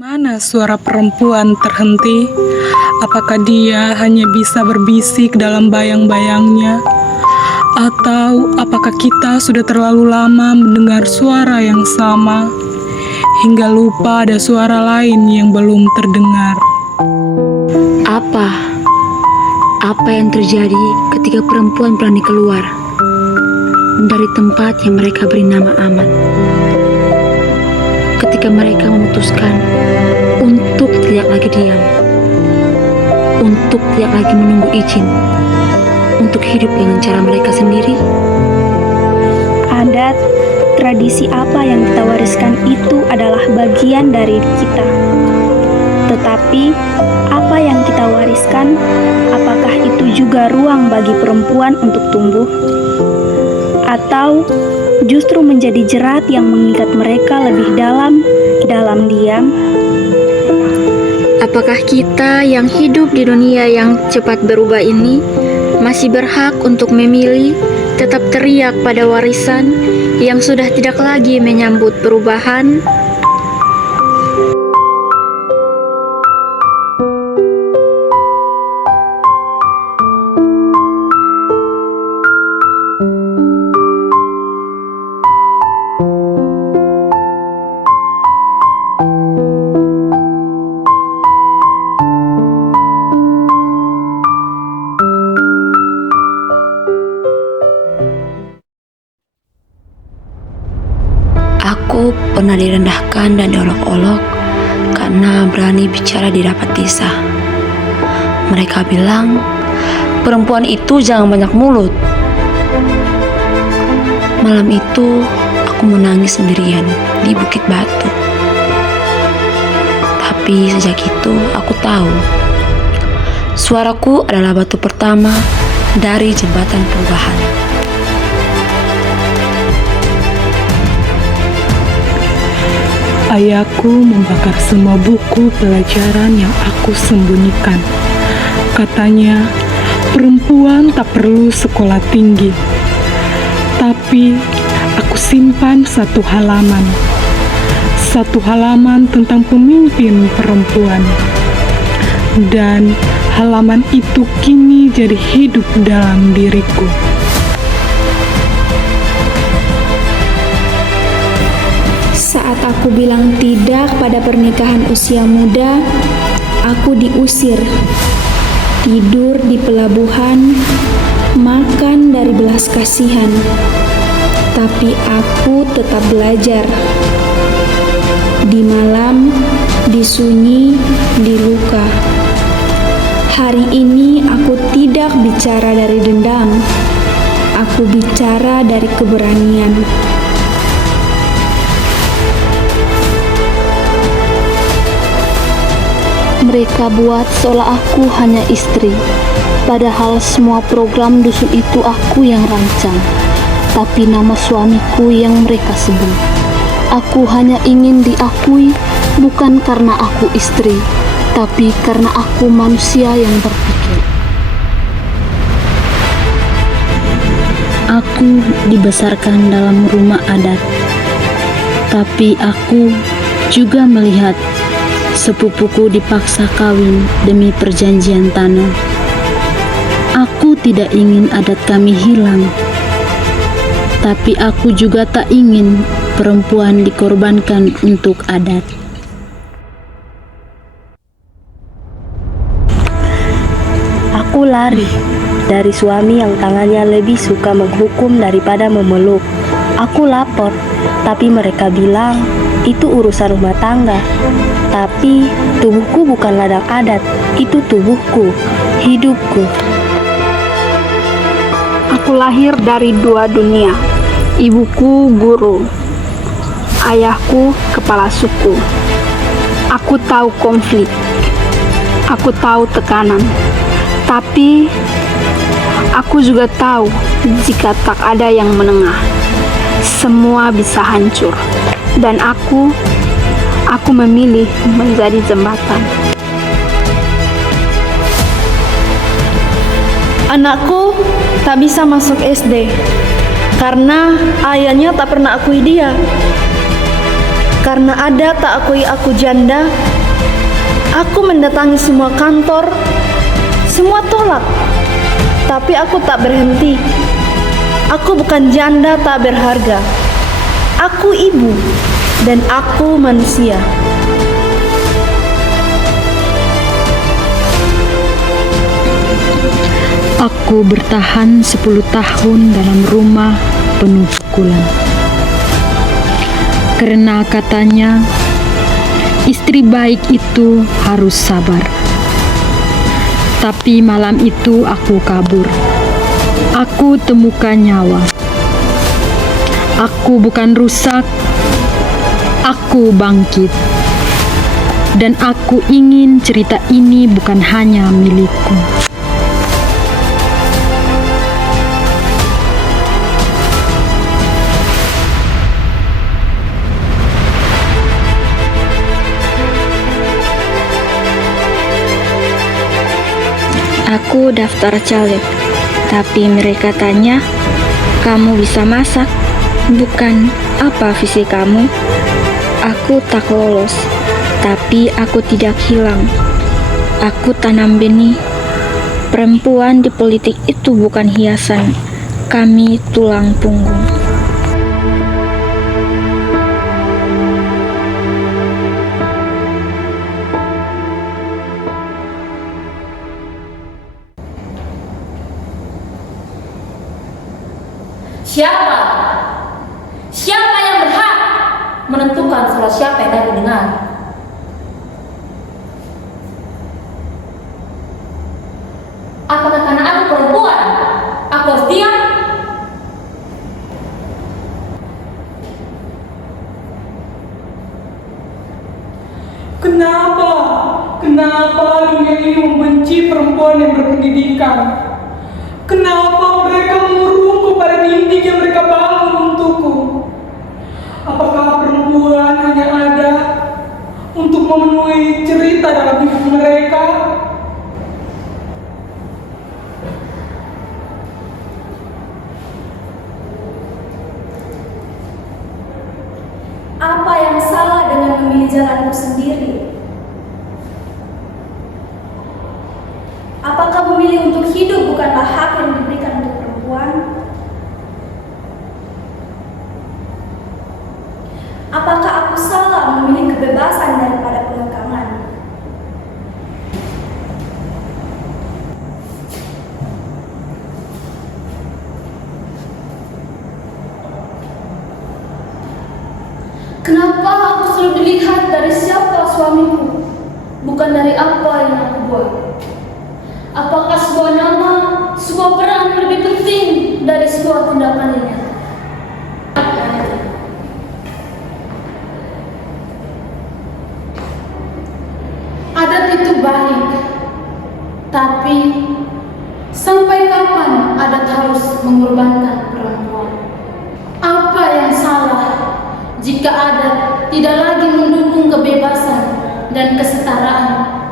Mana suara perempuan terhenti? Apakah dia hanya bisa berbisik dalam bayang-bayangnya? Atau apakah kita sudah terlalu lama mendengar suara yang sama, hingga lupa ada suara lain yang belum terdengar? Apa yang terjadi ketika perempuan berani keluar dari tempat yang mereka beri nama aman? Ketika mereka memutuskan untuk tidak lagi diam, untuk tidak lagi menunggu izin, untuk hidup dengan cara mereka sendiri. Adat, tradisi apa yang kita wariskan itu adalah bagian dari kita. Tetapi, apa yang kita wariskan, apakah itu juga ruang bagi perempuan untuk tumbuh? Atau justru menjadi jerat yang mengikat mereka lebih dalam diam? Apakah kita yang hidup di dunia yang cepat berubah ini masih berhak untuk memilih tetap teriak pada warisan yang sudah tidak lagi menyambut perubahan? Aku pernah direndahkan dan diolok-olok karena berani bicara di rapat desa. Mereka bilang, perempuan itu jangan banyak mulut. Malam itu, aku menangis sendirian di Bukit Batu. Tapi sejak itu, aku tahu, suaraku adalah batu pertama dari jembatan perubahan. Ayahku membakar semua buku pelajaran yang aku sembunyikan. Katanya, perempuan tak perlu sekolah tinggi. Tapi, aku simpan satu halaman tentang pemimpin perempuan. Dan halaman itu kini jadi hidup dalam diriku. Saat aku bilang tidak pada pernikahan usia muda, aku diusir. Tidur di pelabuhan, makan dari belas kasihan. Tapi aku tetap belajar. Di malam, di sunyi, di luka. Hari ini aku tidak bicara dari dendam. Aku bicara dari keberanian. Mereka buat seolah aku hanya istri, padahal semua program dusun itu aku yang rancang. Tapi nama suamiku yang mereka sebut. Aku hanya ingin diakui, bukan karena aku istri, tapi karena aku manusia yang berpikir. Aku dibesarkan dalam rumah adat, tapi aku juga melihat sepupuku dipaksa kawin demi perjanjian tanah. Aku tidak ingin adat kami hilang, tapi aku juga tak ingin perempuan dikorbankan untuk adat. Aku lari dari suami yang tangannya lebih suka menghukum daripada memeluk. Aku lapor, tapi mereka bilang itu urusan rumah tangga. Tapi tubuhku bukan ladang adat, itu tubuhku, hidupku. Aku lahir dari dua dunia. Ibuku guru, ayahku kepala suku. Aku tahu konflik, aku tahu tekanan. Tapi aku juga tahu jika tak ada yang menengah, semua bisa hancur. Dan aku memilih menjadi jembatan. Anakku, tak bisa masuk SD karena ayahnya tak pernah akui dia. Karena ada tak akui aku janda, aku mendatangi semua kantor, semua tolak. Tapi aku tak berhenti. Aku bukan janda tak berharga. Aku ibu dan aku manusia. Aku bertahan 10 tahun dalam rumah penuh pukulan. Karena katanya, istri baik itu harus sabar. Tapi malam itu aku kabur. Aku temukan nyawa. Aku bukan rusak. Aku bangkit. Dan aku ingin cerita ini bukan hanya milikku. Aku daftar caleg, tapi mereka tanya, kamu bisa masak? Bukan, apa visi kamu? Aku tak lolos, tapi aku tidak hilang. Aku tanam benih. Perempuan di politik itu bukan hiasan, kami tulang punggung. Siapa? Siapa yang berhak menentukan suara siapa yang dari dengar? Apakah karena aku perempuan, aku harus diam? Kenapa? Kenapa dunia ini membenci perempuan yang berpendidikan? Kenapa mereka murung kepada dinding yang mereka bangun untukku? Apakah perempuan hanya ada untuk memenuhi cerita dalam hidup mereka? Apa yang salah dengan memilih jalanmu sendiri? Apakah memilih untuk hidup bukanlah hak yang diberikan untuk perempuan? Apakah aku salah memilih kebebasan daripada pengekangan? Kenapa aku selalu dilihat dari siapa suamiku, bukan dari apa yang aku buat? Apakah sebuah nama, sebuah peran lebih penting dari sebuah tindakannya? Adat itu baik, tapi sampai kapan adat harus mengorbankan perempuan? Apa yang salah jika adat tidak lagi mendukung kebebasan dan kesetaraan?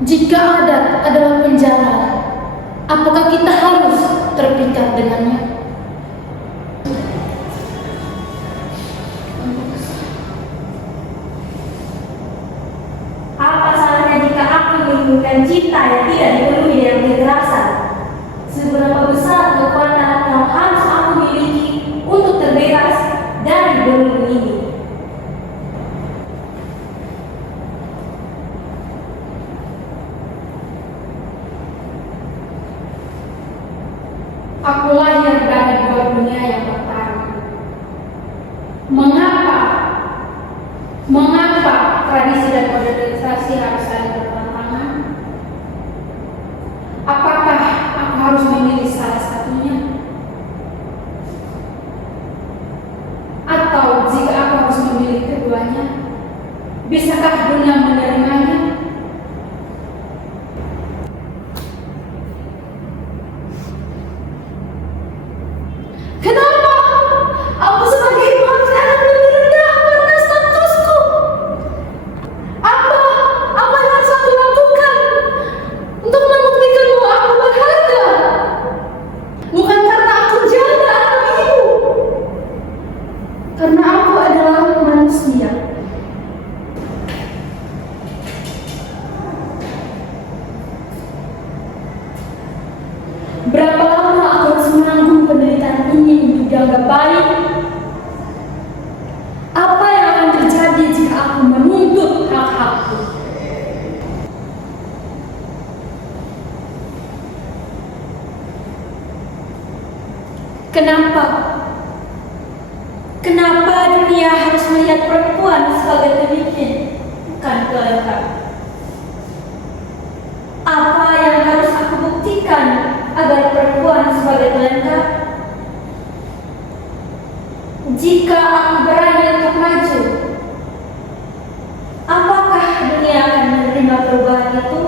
Jika adat adalah penjara, apakah kita harus terpikat dengannya? Apa salahnya jika aku menginginkan cinta yang tidak dipenuhi dengan kekerasan? Seberapa besar kekuatan yang harus aku miliki untuk terbebas dari belenggu ini? Aku lahir dari dua dunia yang bertarung. Mengapa tradisi dan modernisasi harus saling bertentangan? Apakah aku harus memilih salah satunya? Atau jika aku harus memilih keduanya, bisakah dunia menerimanya? Kenapa? Aku sebagai manusia akan lebih rendah karena statusku. Apa yang harus aku lakukan untuk membuktikan bahwa aku berharga? dianggap baik? Apa yang akan terjadi jika aku menuntut hak-hakku? Kenapa? Kenapa dunia harus melihat perempuan sebagai pemimpin, bukan pelengkap? Apa yang harus aku buktikan agar perempuan sebagai pelengkap? Jika aku berani untuk maju, apakah dunia akan menerima perubahan itu?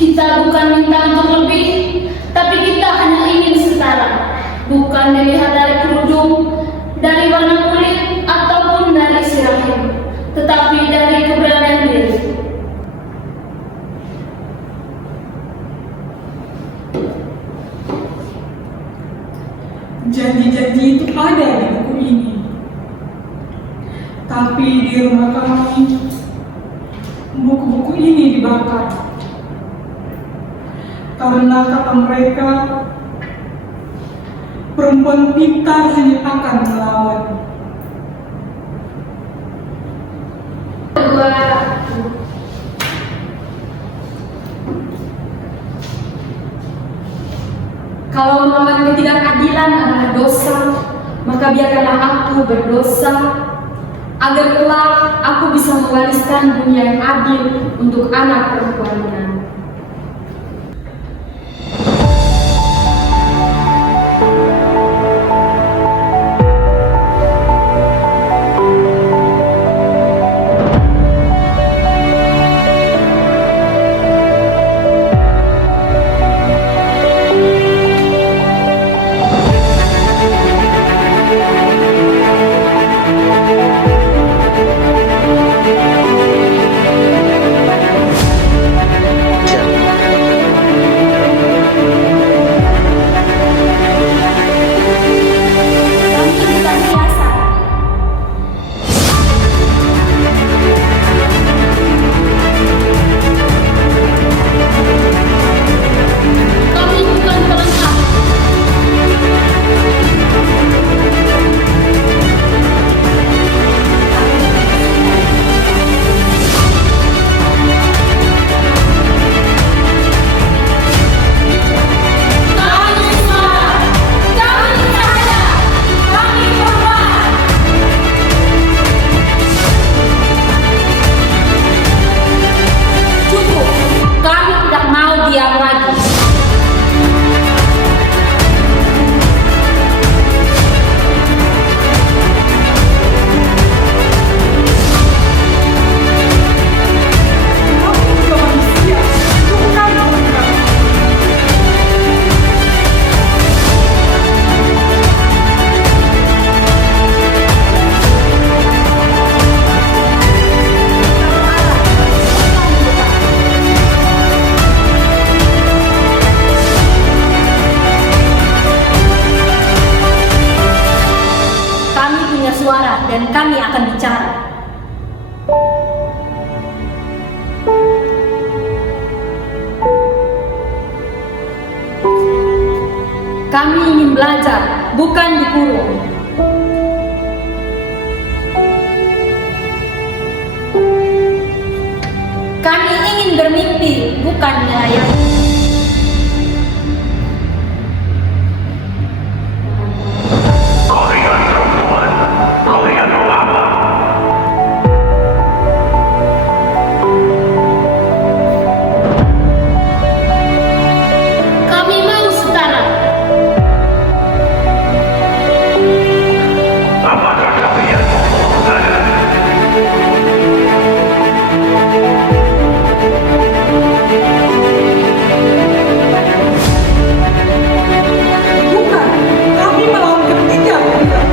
Kita bukan minta untuk lebih, tapi kita hanya ingin setara. Bukan dilihat dari kerudung, dari warna kulit, ataupun dari isi rahim, tetapi dari keberadaan diri. Janji-janji itu ada di buku ini. Tapi di rumah kami, buku-buku ini dibakar. Karena kata mereka, perempuan pintar hanya akan melawan. Kalau melawan ketidakadilan adalah dosa, maka biarkanlah aku berdosa, agar kelak aku bisa mewariskan dunia yang adil untuk anak perempuannya. Kami bukan biasa. Kami bukan pelengkap. Kami suara, kami cahaya, kami korban. Cukup, kami tidak mau diam lagi. Kamu juga manusia, bukan pelengkap. Kami punya suara dan kami akan bicara. Kami ingin belajar, bukan dikurung. Kami ingin bermimpi, bukan melayani. Kalian perempuan, kalian lama. Kami mau setara. Apakah kalian mau melawan? Bukan, kami melawan ketiga pelengkap.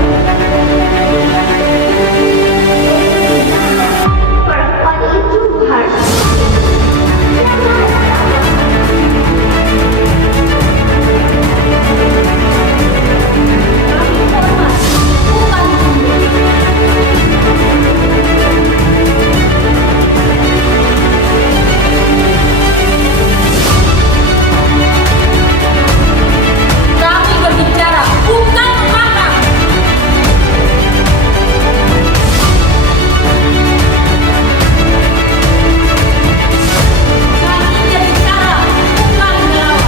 Kami berbicara, bukan memakar. Kami berbicara, bukan melawan.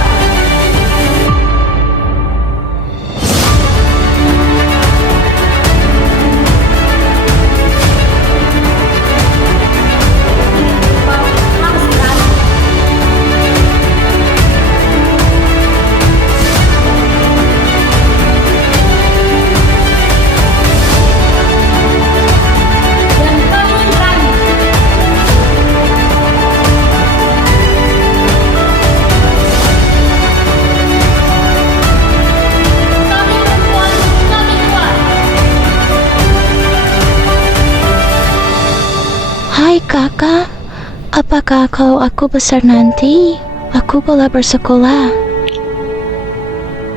Harus berani. Dan kami berani. Kami perempuan, kami kuat. Hai kakak, apakah kalau aku besar nanti, aku boleh bersekolah?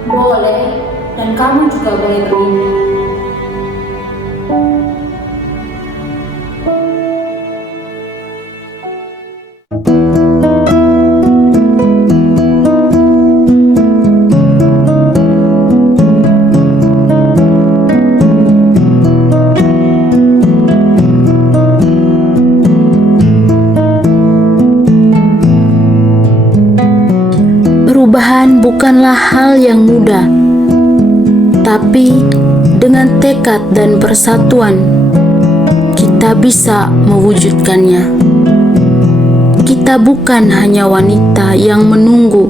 Boleh, dan kamu juga boleh bermimpi. Perubahan bukanlah hal yang mudah, tapi dengan tekad dan persatuan, kita bisa mewujudkannya. Kita bukan hanya wanita yang menunggu,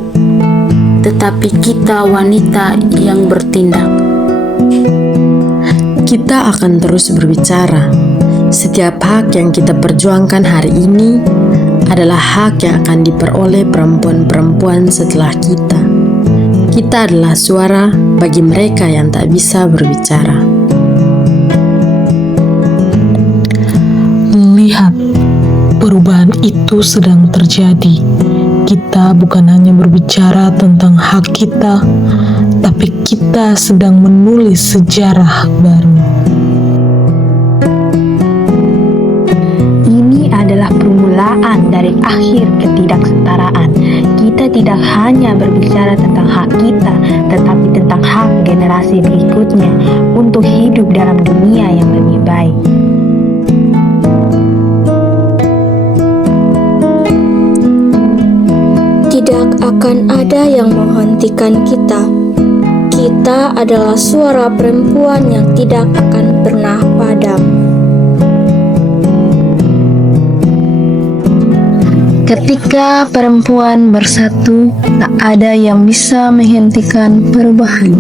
tetapi kita wanita yang bertindak. Kita akan terus berbicara. Setiap hak yang kita perjuangkan hari ini adalah hak yang akan diperoleh perempuan-perempuan setelah kita. Kita adalah suara bagi mereka yang tak bisa berbicara. Lihat, perubahan itu sedang terjadi. Kita bukan hanya berbicara tentang hak kita, tapi kita sedang menulis sejarah baru. Ini adalah permulaan dari akhir ketidaksetaraan. Kita tidak hanya berbicara tentang hak kita, tetapi tentang hak generasi berikutnya untuk hidup dalam dunia yang lebih baik. Tidak akan ada yang menghentikan kita. Kita adalah suara perempuan yang tidak akan pernah padam. Ketika perempuan bersatu, tak ada yang bisa menghentikan perubahan.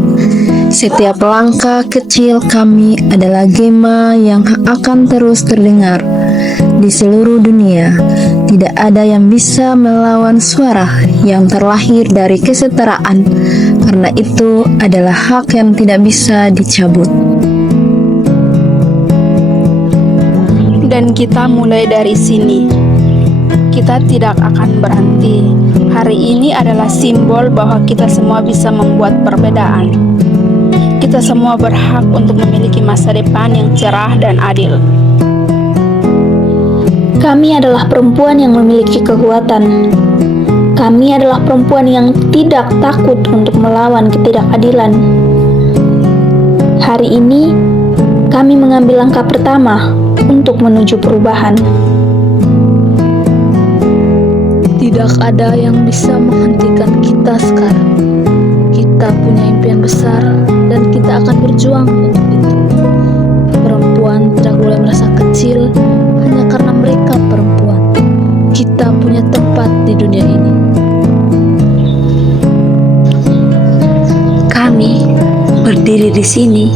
Setiap langkah kecil kami adalah gema yang akan terus terdengar di seluruh dunia. Tidak ada yang bisa melawan suara yang terlahir dari kesetaraan, karena itu adalah hak yang tidak bisa dicabut. Dan kita mulai dari sini. Kita tidak akan berhenti. Hari ini adalah simbol bahwa kita semua bisa membuat perbedaan. Kita semua berhak untuk memiliki masa depan yang cerah dan adil. Kami adalah perempuan yang memiliki kekuatan. Kami adalah perempuan yang tidak takut untuk melawan ketidakadilan. Hari ini, kami mengambil langkah pertama untuk menuju perubahan. Tidak ada yang bisa menghentikan kita sekarang. Kita punya impian besar dan kita akan berjuang untuk itu. Perempuan tidak boleh merasa kecil hanya karena mereka perempuan. Kita punya tempat di dunia ini. Kami berdiri di sini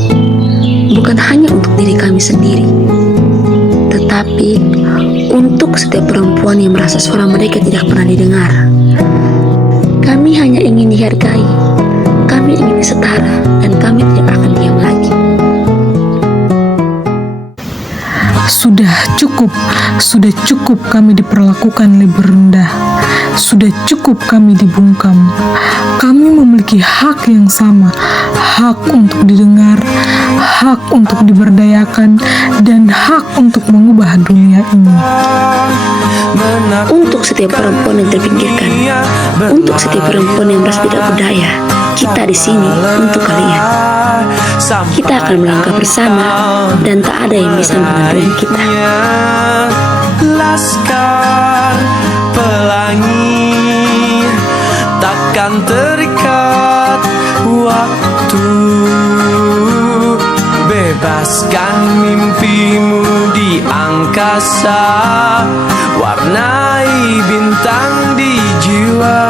bukan hanya untuk diri kami sendiri, tetapi untuk setiap perempuan yang merasa suara mereka tidak pernah didengar. Kami hanya ingin dihargai, kami ingin setara, dan kami tidak akan diam lagi. Sudah cukup kami diperlakukan lebih rendah. Sudah cukup kami dibungkam. Kami memiliki hak yang sama, hak untuk didengar, hak untuk diberdayakan, dan hak untuk mengubah dunia ini. Untuk setiap perempuan yang terpinggirkan, untuk setiap perempuan yang merasa tidak berdaya, kita di sini untuk kalian. Kita akan melangkah bersama dan tak ada yang bisa mengaduin kita. Laskar pelangi takkan terikat waktu. Bebaskan mimpimu di angkasa, warnai bintang di jiwa.